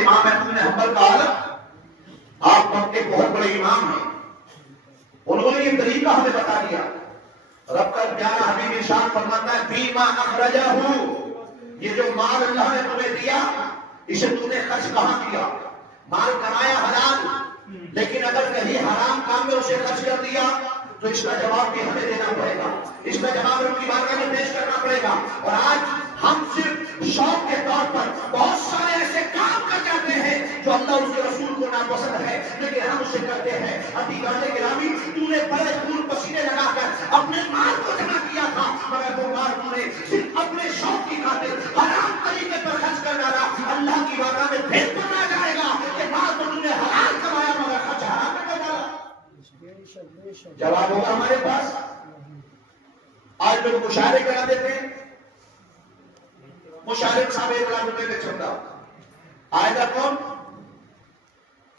امام احمد بن حنبل کا عالم، آپ وقت کے بہت بڑے امام ہیں، انہوں نے یہ طریقہ ہمیں بتا دیا۔ رب کا پیارا حبیب ارشاد فرماتا ہے فیما اخرجہ، یہ جو مال اللہ نے تمہیں دیا اسے تم نے خرچ کہاں کیا؟ مال کمایا حلال، لیکن اگر کہیں حرام کام میں اسے خرچ کر دیا تو اس کا جواب بھی ہمیں دینا پڑے گا، اس کا جواب ان کی بارگاہ میں پیش کرنا پڑے گا۔ اور آج ہم صرف شوق کے طور پر بہت سارے ایسے کام کر جاتے ہیں جو اللہ اس کے رسول کو ناپسند ہے، لیکن ہم اسے کرتے ہیں۔ عزیزان گرامی، تو نے بڑے خون پسینے لگا کر اپنے مال کو جمع کیا تھا، مگر وہ مال تو نے صرف اپنے شوق کی خاطر حرام طریقے پر خرچ کر ڈالا۔ اللہ کی بارگاہ میں پھر پتا جائے گا کہ مال تو نے حلال کمایا مگر خرچ حرام میں کر ڈالا۔ جواب ہوگا ہمارے پاس۔ آج لوگ مشاعرے کرا دیتے ہیں، مشاعرے صاحب 1 لاکھ روپے کا چندہ، آئے گا کون؟